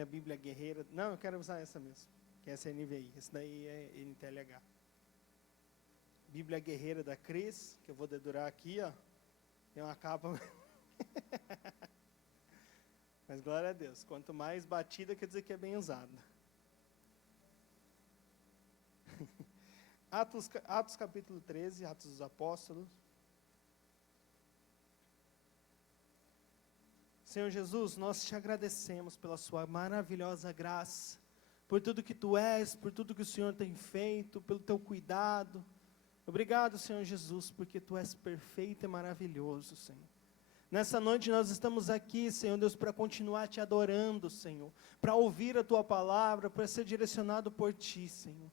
a Bíblia Guerreira. Não, eu quero usar essa mesmo, que é essa NVI. Esse daí é NTLH. Bíblia Guerreira da Cris, que eu vou dedurar aqui, ó. Tem uma capa. Mas glória a Deus, quanto mais batida, quer dizer que é bem usada. Atos capítulo 13, Atos dos Apóstolos. Senhor Jesus, nós te agradecemos pela sua maravilhosa graça, por tudo que tu és, por tudo que o Senhor tem feito, pelo teu cuidado. Obrigado, Senhor Jesus, porque tu és perfeito e maravilhoso, Senhor. Nessa noite nós estamos aqui, Senhor Deus, para continuar te adorando, Senhor, para ouvir a tua palavra, para ser direcionado por ti, Senhor.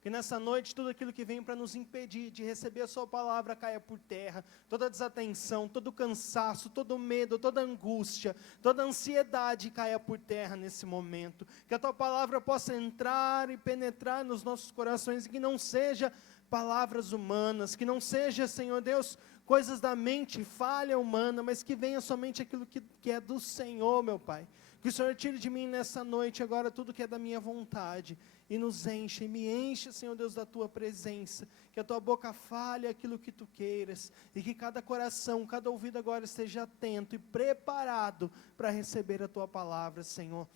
Que nessa noite tudo aquilo que vem para nos impedir de receber a sua palavra caia por terra, toda desatenção, todo cansaço, todo medo, toda angústia, toda ansiedade caia por terra nesse momento. Que a tua palavra possa entrar e penetrar nos nossos corações e que não seja palavras humanas, que não seja, Senhor Deus, coisas da mente, falha humana, mas que venha somente aquilo que é do Senhor, meu Pai. Que o Senhor tire de mim nessa noite agora tudo que é da minha vontade e nos enche, me enche, Senhor Deus, da tua presença. Que a tua boca fale aquilo que tu queiras e que cada coração, cada ouvido agora esteja atento e preparado para receber a tua palavra, Senhor.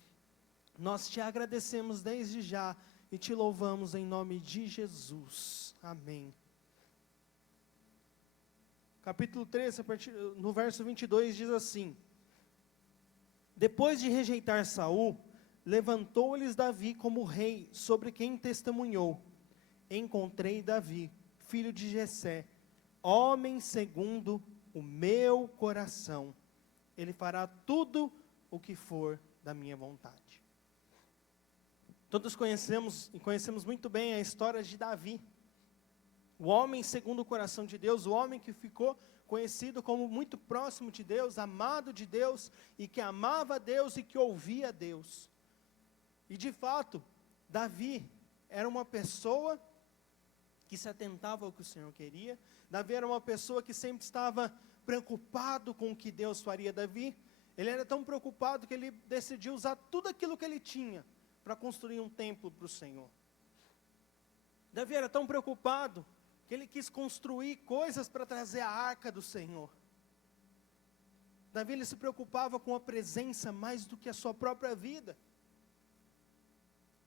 Nós te agradecemos desde já e te louvamos em nome de Jesus. Amém. Capítulo 13, no verso 22, diz assim: Depois de rejeitar Saul, levantou-lhes Davi como rei, sobre quem testemunhou: Encontrei Davi, filho de Jessé, homem segundo o meu coração. Ele fará tudo o que for da minha vontade. Todos conhecemos muito bem a história de Davi. O homem segundo o coração de Deus, o homem que ficou conhecido como muito próximo de Deus, amado de Deus, e que amava a Deus e que ouvia a Deus. E de fato, Davi era uma pessoa que se atentava ao que o Senhor queria. Davi era uma pessoa que sempre estava preocupado com o que Deus faria. Davi, ele era tão preocupado que ele decidiu usar tudo aquilo que ele tinha para construir um templo para o Senhor. Davi era tão preocupado que ele quis construir coisas para trazer a arca do Senhor. Davi, ele se preocupava com a presença mais do que a sua própria vida.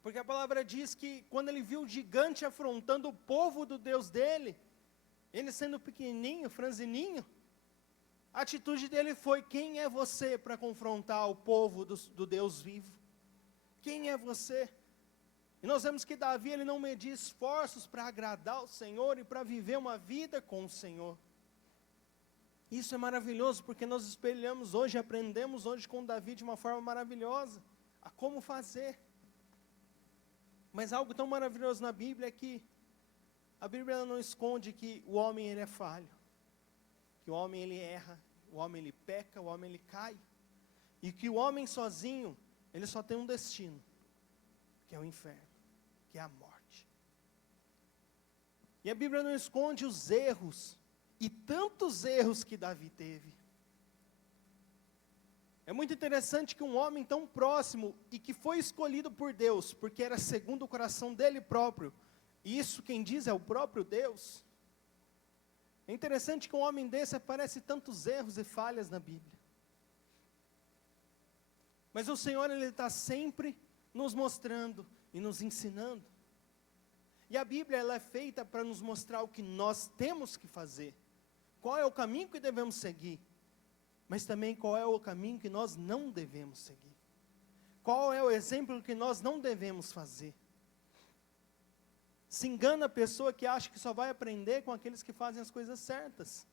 Porque a palavra diz que quando ele viu o gigante afrontando o povo do Deus dele, ele sendo pequenininho, franzininho, a atitude dele foi: quem é você para confrontar o povo do Deus vivo? Quem é você? E nós vemos que Davi, ele não media esforços para agradar o Senhor e para viver uma vida com o Senhor. Isso é maravilhoso, porque nós espelhamos hoje, aprendemos hoje com Davi de uma forma maravilhosa, a como fazer. Mas algo tão maravilhoso na Bíblia é que a Bíblia ela não esconde que o homem ele é falho, que o homem ele erra, o homem ele peca, o homem ele cai, e que o homem sozinho, ele só tem um destino, que é o inferno, que é a morte. E a Bíblia não esconde os erros, e tantos erros que Davi teve. É muito interessante que um homem tão próximo, e que foi escolhido por Deus, porque era segundo o coração dele próprio, e isso quem diz é o próprio Deus. É interessante que um homem desse aparece tantos erros e falhas na Bíblia. Mas o Senhor, Ele está sempre nos mostrando e nos ensinando. E a Bíblia, ela é feita para nos mostrar o que nós temos que fazer. Qual é o caminho que devemos seguir. Mas também qual é o caminho que nós não devemos seguir. Qual é o exemplo que nós não devemos fazer. Se engana a pessoa que acha que só vai aprender com aqueles que fazem as coisas certas.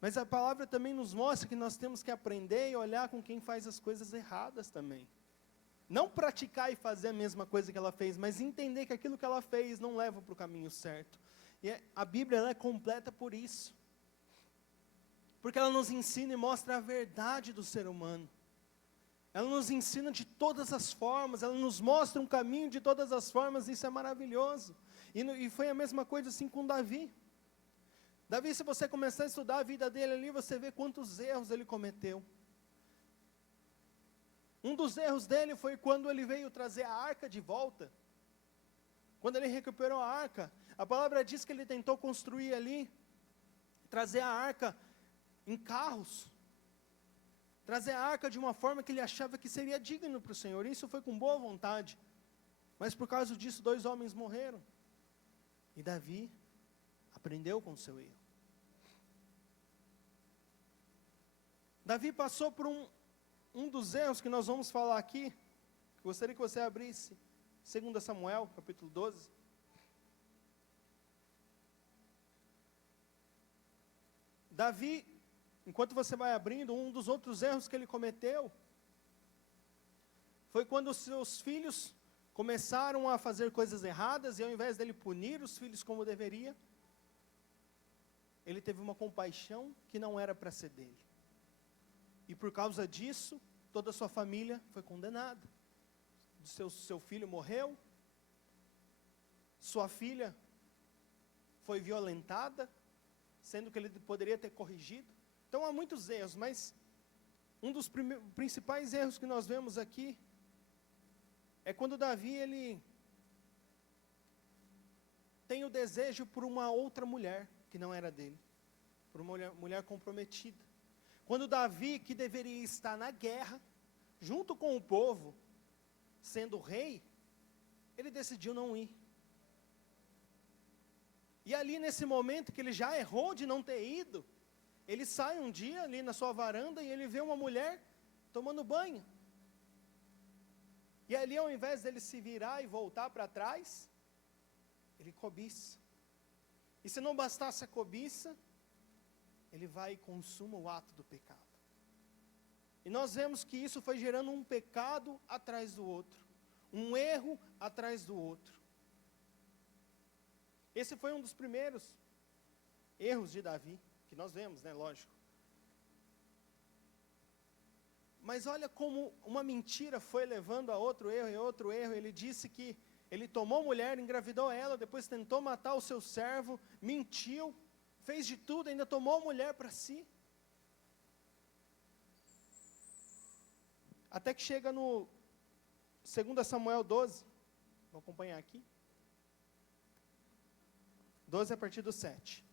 Mas a palavra também nos mostra que nós temos que aprender e olhar com quem faz as coisas erradas também. Não praticar e fazer a mesma coisa que ela fez, mas entender que aquilo que ela fez não leva para o caminho certo. E a Bíblia ela é completa por isso. Porque ela nos ensina e mostra a verdade do ser humano. Ela nos ensina de todas as formas, ela nos mostra um caminho de todas as formas, isso é maravilhoso. E foi a mesma coisa assim com Davi. Davi, se você começar a estudar a vida dele ali, você vê quantos erros ele cometeu. Um dos erros dele foi quando ele veio trazer a arca de volta. Quando ele recuperou a arca, a palavra diz que ele tentou construir ali, trazer a arca em carros. Trazer a arca de uma forma que ele achava que seria digno para o Senhor. Isso foi com boa vontade. Mas por causa disso, 2 homens morreram. E Davi aprendeu com o seu erro. Davi passou por um dos erros que nós vamos falar aqui. Gostaria que você abrisse 2 Samuel, capítulo 12. Davi, enquanto você vai abrindo, um dos outros erros que ele cometeu foi quando os seus filhos começaram a fazer coisas erradas, e ao invés dele punir os filhos como deveria, ele teve uma compaixão que não era para ser dele. E por causa disso, toda a sua família foi condenada. Seu filho morreu, sua filha foi violentada, sendo que ele poderia ter corrigido. Então há muitos erros, mas um dos principais erros que nós vemos aqui é quando Davi ele tem o desejo por uma outra mulher que não era dele, por uma mulher comprometida. Quando Davi, que deveria estar na guerra, junto com o povo, sendo rei, ele decidiu não ir. E ali nesse momento que ele já errou de não ter ido, ele sai um dia ali na sua varanda e ele vê uma mulher tomando banho. E ali, ao invés dele se virar e voltar para trás, ele cobiça. E se não bastasse a cobiça, ele vai e consuma o ato do pecado. E nós vemos que isso foi gerando um pecado atrás do outro, um erro atrás do outro. Esse foi um dos primeiros erros de Davi, que nós vemos, né, lógico. Mas olha como uma mentira foi levando a outro erro e outro erro. Ele disse que ele tomou mulher, engravidou ela, depois tentou matar o seu servo, mentiu, fez de tudo, ainda tomou a mulher para si. Até que chega no 2 Samuel 12, vou acompanhar aqui. 12 a partir do 7.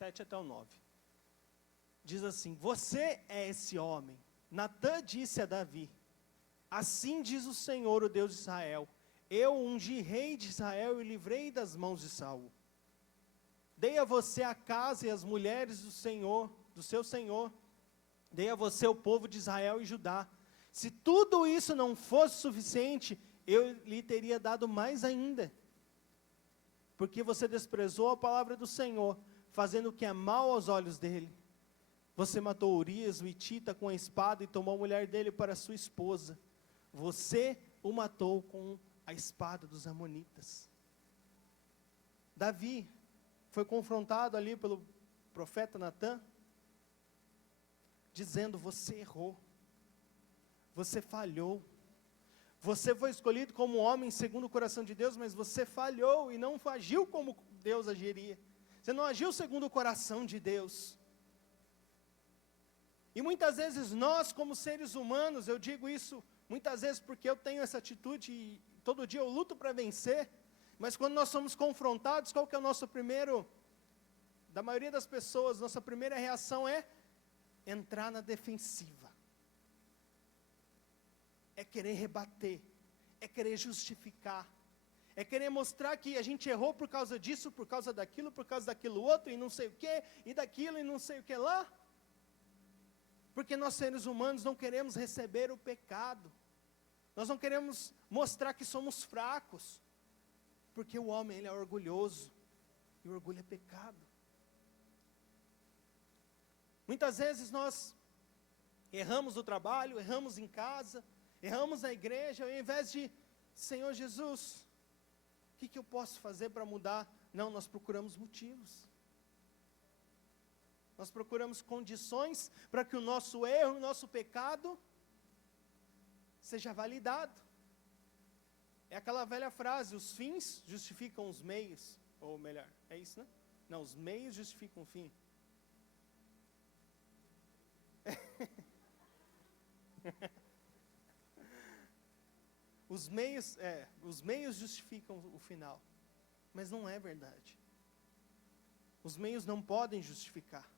Até o 9. Diz assim: você é esse homem. Natã disse a Davi: assim diz o Senhor, o Deus de Israel: eu ungi rei de Israel e livrei das mãos de Saul. Dei a você a casa e as mulheres do Senhor, do seu Senhor. Dei a você o povo de Israel e Judá. Se tudo isso não fosse suficiente, eu lhe teria dado mais ainda. Porque você desprezou a palavra do Senhor, fazendo o que é mal aos olhos dele. Você matou Urias, o hitita, com a espada e tomou a mulher dele para sua esposa. Você o matou com a espada dos amonitas. Davi foi confrontado ali pelo profeta Natã, dizendo: você errou, você falhou, você foi escolhido como homem segundo o coração de Deus, mas você falhou e não agiu como Deus agiria. Você não agiu segundo o coração de Deus. E muitas vezes nós, como seres humanos, eu digo isso muitas vezes porque eu tenho essa atitude e todo dia eu luto para vencer, mas quando nós somos confrontados, qual que é o nosso primeiro, da maioria das pessoas, nossa primeira reação é entrar na defensiva. É querer rebater, é querer justificar, é querer mostrar que a gente errou por causa disso, por causa daquilo outro, e não sei o que, e daquilo, e não sei o que lá. Porque nós seres humanos não queremos receber o pecado, nós não queremos mostrar que somos fracos, porque o homem ele é orgulhoso, e o orgulho é pecado. Muitas vezes nós erramos no trabalho, erramos em casa, erramos na igreja, ao invés de: Senhor Jesus, o que eu posso fazer para mudar? Não, nós procuramos motivos. Nós procuramos condições para que o nosso erro, o nosso pecado seja validado. É aquela velha frase: os fins justificam os meios. Ou melhor, é isso, né? Não, os meios justificam o fim. os meios justificam o final, mas não é verdade. Os meios não podem justificar.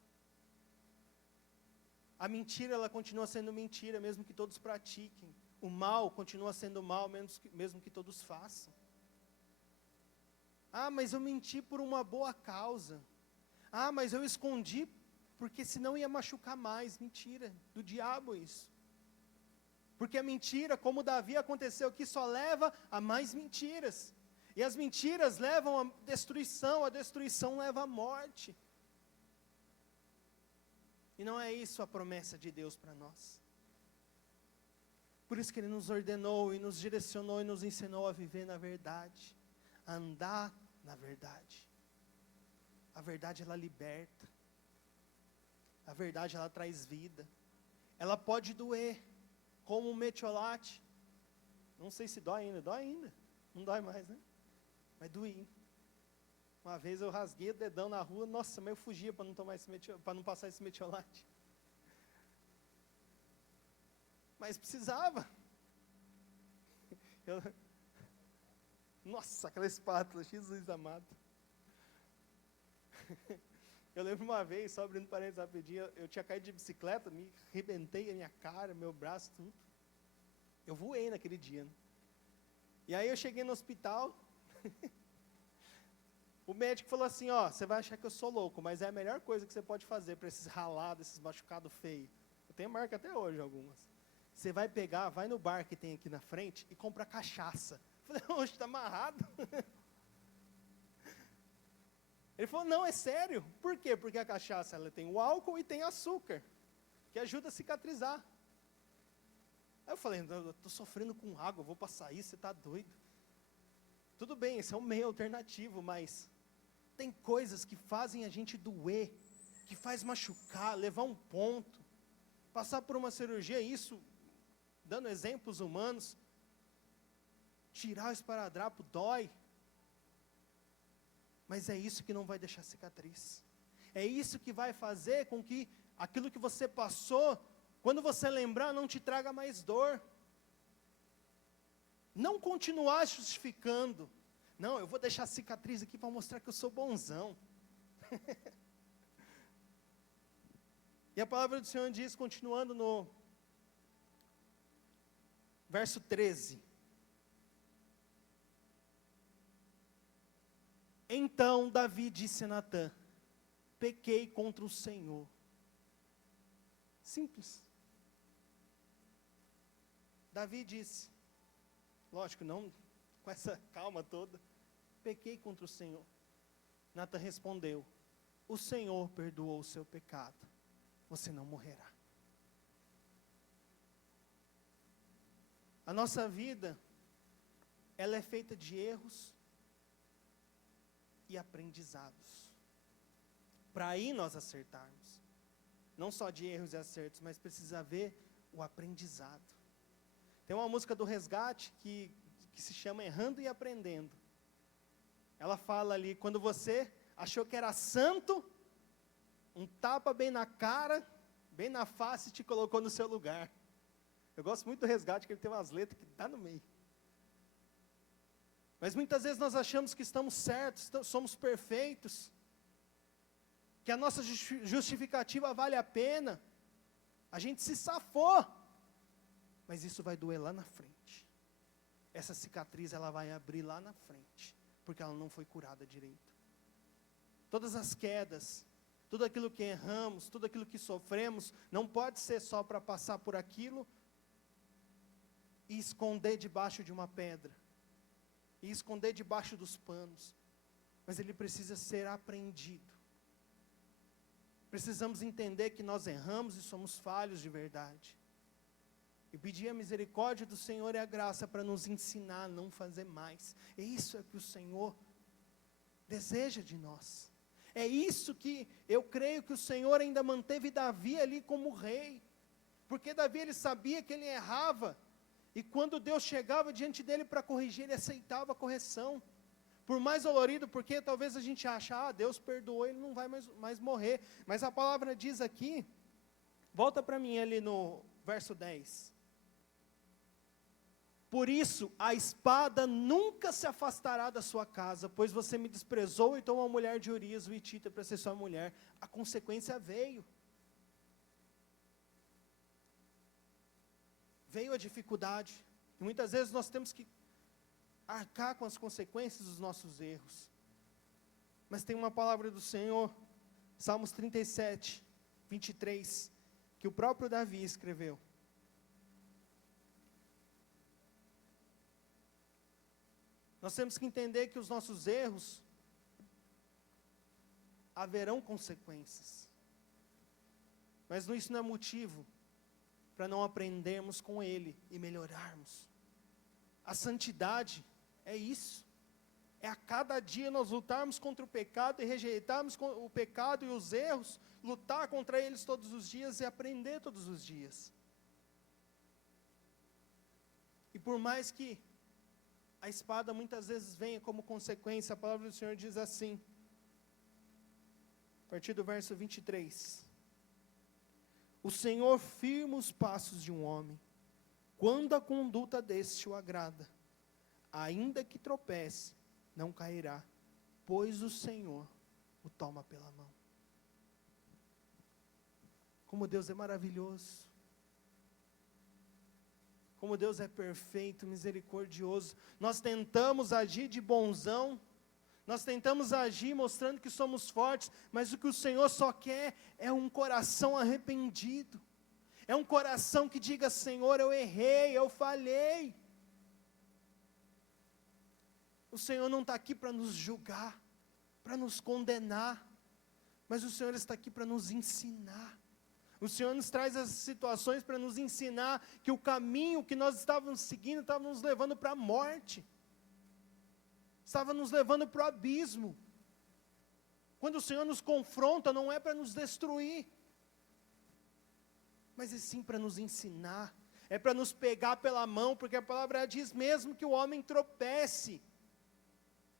A mentira, ela continua sendo mentira, mesmo que todos pratiquem. O mal continua sendo mal, mesmo que todos façam. Ah, mas eu menti por uma boa causa. Ah, mas eu escondi porque senão ia machucar mais. Mentira, do diabo isso. Porque a mentira, como Davi aconteceu aqui, só leva a mais mentiras. E as mentiras levam à destruição, a destruição leva à morte. E não é isso a promessa de Deus para nós. Por isso que Ele nos ordenou e nos direcionou e nos ensinou a viver na verdade, a andar na verdade. A verdade, ela liberta. A verdade, ela traz vida. Ela pode doer, como um metiolate. Não sei se dói ainda. Não dói mais, né? Mas doía. Uma vez eu rasguei o dedão na rua, nossa, mas eu fugia para não passar esse metiolate. Mas precisava. Nossa, aquela espátula, Jesus amado. Eu lembro uma vez, só abrindo parênteses rapidinho, eu tinha caído de bicicleta, me arrebentei a minha cara, meu braço, tudo. Eu voei naquele dia, né? E aí eu cheguei no hospital, o médico falou assim, ó, você vai achar que eu sou louco, mas é a melhor coisa que você pode fazer para esses ralados, esses machucados feios. Eu tenho marca até hoje algumas. Você vai pegar, vai no bar que tem aqui na frente e compra cachaça. Eu falei, hoje está amarrado. Ele falou, não, é sério. Por quê? Porque a cachaça, ela tem o álcool e tem açúcar, que ajuda a cicatrizar. Aí eu falei, eu estou sofrendo com água, vou passar isso, você está doido. Tudo bem, esse é um meio alternativo, mas tem coisas que fazem a gente doer, que faz machucar, levar um ponto. Passar por uma cirurgia, isso, dando exemplos humanos, tirar o esparadrapo dói. Mas é isso que não vai deixar cicatriz. É isso que vai fazer com que aquilo que você passou, quando você lembrar, não te traga mais dor. Não continuar justificando. Não, eu vou deixar a cicatriz aqui para mostrar que eu sou bonzão. E a palavra do Senhor diz, continuando no verso 13. Então Davi disse a Natã, pequei contra o Senhor. Simples. Davi disse, lógico, não com essa calma toda, pequei contra o Senhor. Natã respondeu, o Senhor perdoou o seu pecado, você não morrerá. A nossa vida, ela é feita de erros e aprendizados. Para aí nós acertarmos. Não só de erros e acertos, mas precisa haver o aprendizado. Tem uma música do Resgate que se chama Errando e Aprendendo. Ela fala ali, quando você achou que era santo, um tapa bem na cara, bem na face, te colocou no seu lugar. Eu gosto muito do Resgate, que ele tem umas letras que dá no meio. Mas muitas vezes nós achamos que estamos certos, somos perfeitos, que a nossa justificativa vale a pena, a gente se safou, mas isso vai doer lá na frente. Essa cicatriz, ela vai abrir lá na frente, porque ela não foi curada direito. Todas as quedas, tudo aquilo que erramos, tudo aquilo que sofremos, não pode ser só para passar por aquilo e esconder debaixo de uma pedra, e esconder debaixo dos panos, mas ele precisa ser aprendido. Precisamos entender que nós erramos e somos falhos de verdade, e pedir a misericórdia do Senhor e a graça para nos ensinar a não fazer mais. É isso que o Senhor deseja de nós. É isso que eu creio que o Senhor ainda manteve Davi ali como rei, porque Davi, ele sabia que ele errava, e quando Deus chegava diante dele para corrigir, ele aceitava a correção. Por mais dolorido, porque talvez a gente ache, Deus perdoou, ele não vai mais morrer. Mas a palavra diz aqui, volta para mim ali no verso 10. Por isso, a espada nunca se afastará da sua casa, pois você me desprezou e tomou a mulher de Urias o hitita para ser sua mulher. A consequência veio. Veio a dificuldade. E muitas vezes nós temos que arcar com as consequências dos nossos erros. Mas tem uma palavra do Senhor, Salmos 37, 23, que o próprio Davi escreveu. Nós temos que entender que os nossos erros haverão consequências. Mas isso não é motivo para não aprendermos com Ele e melhorarmos. A santidade é isso. É a cada dia nós lutarmos contra o pecado e rejeitarmos o pecado e os erros, lutar contra eles todos os dias e aprender todos os dias. E por mais que a espada muitas vezes venha como consequência, a palavra do Senhor diz assim, a partir do verso 23. O Senhor firma os passos de um homem, quando a conduta deste o agrada. Ainda que tropece, não cairá, pois o Senhor o toma pela mão. Como Deus é maravilhoso. Como Deus é perfeito, misericordioso. Nós tentamos agir de bonzão, nós tentamos agir mostrando que somos fortes, mas o que o Senhor só quer é um coração arrependido. É um coração que diga, Senhor, eu errei, eu falhei. O Senhor não está aqui para nos julgar, para nos condenar, mas o Senhor está aqui para nos ensinar. O Senhor nos traz essas situações para nos ensinar que o caminho que nós estávamos seguindo estava nos levando para a morte. Estava nos levando para o abismo. Quando o Senhor nos confronta, não é para nos destruir, mas é sim para nos ensinar. É para nos pegar pela mão, porque a palavra diz mesmo que o homem tropece,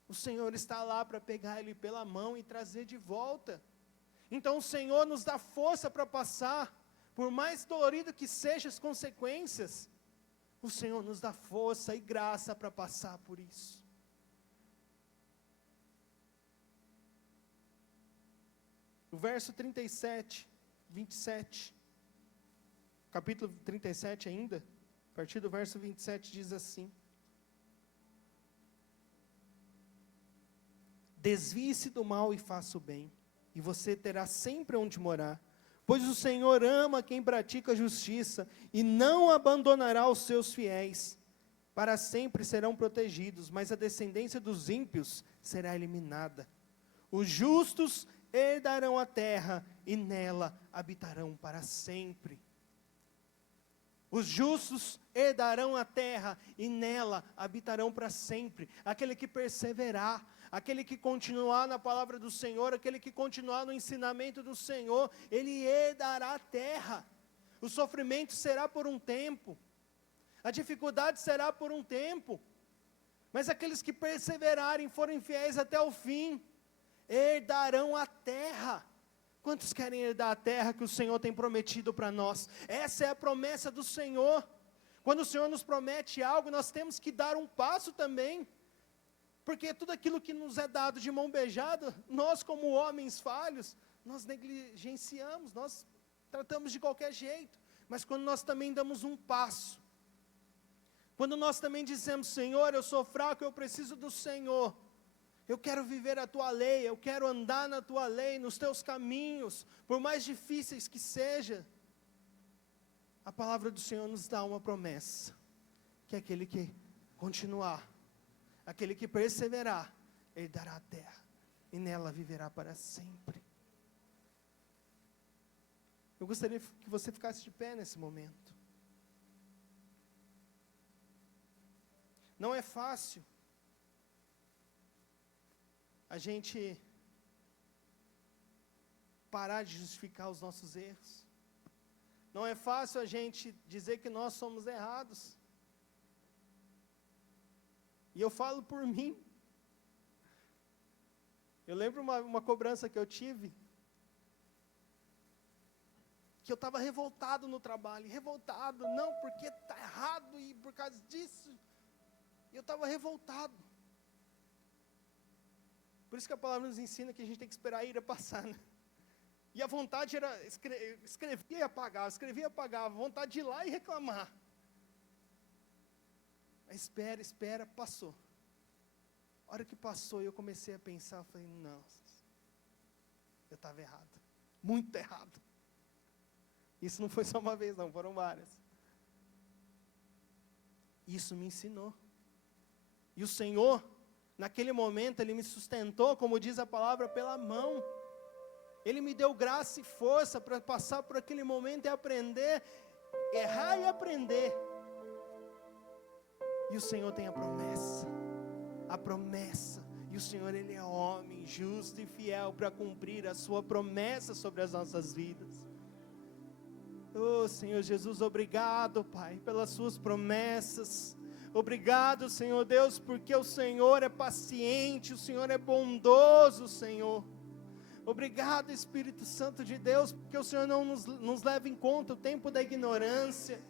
o Senhor está lá para pegar ele pela mão e trazer de volta. Então o Senhor nos dá força para passar, por mais dolorido que sejam as consequências, o Senhor nos dá força e graça para passar por isso. O verso 37, 27, capítulo 37 ainda, a partir do verso 27 diz assim: desvie-se do mal e faça o bem, e você terá sempre onde morar, pois o Senhor ama quem pratica a justiça, e não abandonará os seus fiéis. Para sempre serão protegidos, mas a descendência dos ímpios será eliminada. Os justos herdarão a terra, e nela habitarão para sempre. Os justos herdarão a terra, e nela habitarão para sempre. Aquele que perseverar, aquele que continuar na palavra do Senhor, aquele que continuar no ensinamento do Senhor, ele herdará a terra. O sofrimento será por um tempo, a dificuldade será por um tempo, mas aqueles que perseverarem, forem fiéis até o fim, herdarão a terra. Quantos querem herdar a terra que o Senhor tem prometido para nós? Essa é a promessa do Senhor. Quando o Senhor nos promete algo, nós temos que dar um passo também, porque tudo aquilo que nos é dado de mão beijada, nós como homens falhos, nós negligenciamos, nós tratamos de qualquer jeito. Mas quando nós também damos um passo, quando nós também dizemos, Senhor, eu sou fraco, eu preciso do Senhor, eu quero viver a Tua lei, eu quero andar na Tua lei, nos Teus caminhos, por mais difíceis que seja, a palavra do Senhor nos dá uma promessa, que aquele que continuar, aquele que perseverar, herdará a terra, e nela viverá para sempre. Eu gostaria que você ficasse de pé nesse momento. Não é fácil a gente parar de justificar os nossos erros. Não é fácil a gente dizer que nós somos errados. E eu falo por mim. Eu lembro uma cobrança que eu tive, que eu estava revoltado no trabalho, revoltado, não, porque está errado, e por causa disso, E eu estava revoltado. Por isso que a palavra nos ensina que a gente tem que esperar a ira passar, né? E a vontade era, escrevia e apagava, vontade de ir lá e reclamar. Mas espera, passou. A hora que passou, eu comecei a pensar, eu falei, não, eu estava errado, muito errado. Isso não foi só uma vez não, foram várias. Isso me ensinou. E o Senhor, naquele momento, Ele me sustentou, como diz a palavra, pela mão. Ele me deu graça e força para passar por aquele momento e aprender, errar e aprender. E o Senhor tem a promessa, e o Senhor, Ele é homem, justo e fiel para cumprir a sua promessa sobre as nossas vidas. Oh Senhor Jesus, obrigado Pai, pelas suas promessas. Obrigado Senhor Deus, porque o Senhor é paciente, o Senhor é bondoso, Senhor. Obrigado Espírito Santo de Deus, porque o Senhor não nos leva em conta o tempo da ignorância.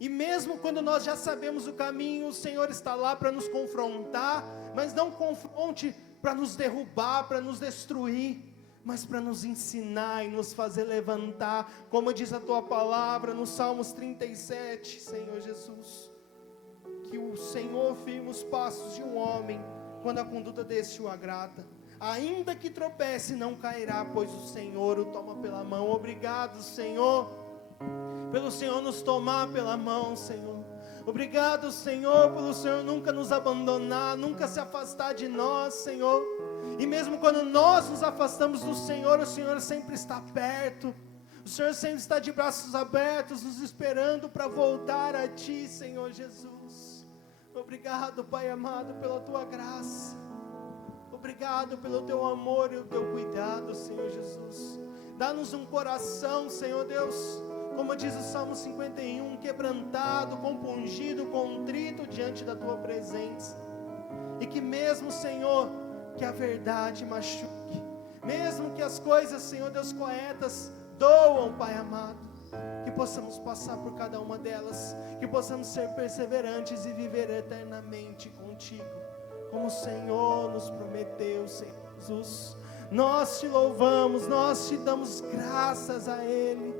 E mesmo quando nós já sabemos o caminho, o Senhor está lá para nos confrontar, mas não confronte para nos derrubar, para nos destruir, mas para nos ensinar e nos fazer levantar, como diz a Tua palavra no Salmos 37, Senhor Jesus, que o Senhor firma os passos de um homem, quando a conduta deste o agrada. Ainda que tropece, não cairá, pois o Senhor o toma pela mão. Obrigado, Senhor, pelo Senhor nos tomar pela mão, Senhor. Obrigado, Senhor, pelo Senhor nunca nos abandonar, nunca se afastar de nós, Senhor. E mesmo quando nós nos afastamos do Senhor, o Senhor sempre está perto. O Senhor sempre está de braços abertos, nos esperando para voltar a Ti, Senhor Jesus. Obrigado, Pai amado, pela Tua graça. Obrigado pelo Teu amor e o Teu cuidado, Senhor Jesus. Dá-nos um coração, Senhor Deus, como diz o Salmo 51, quebrantado, compungido, contrito diante da Tua presença. E que mesmo, Senhor, que a verdade machuque, mesmo que as coisas, Senhor Deus, corretas doam, Pai amado, que possamos passar por cada uma delas, que possamos ser perseverantes e viver eternamente contigo, como o Senhor nos prometeu, Senhor Jesus. Nós Te louvamos, nós Te damos graças a Ele,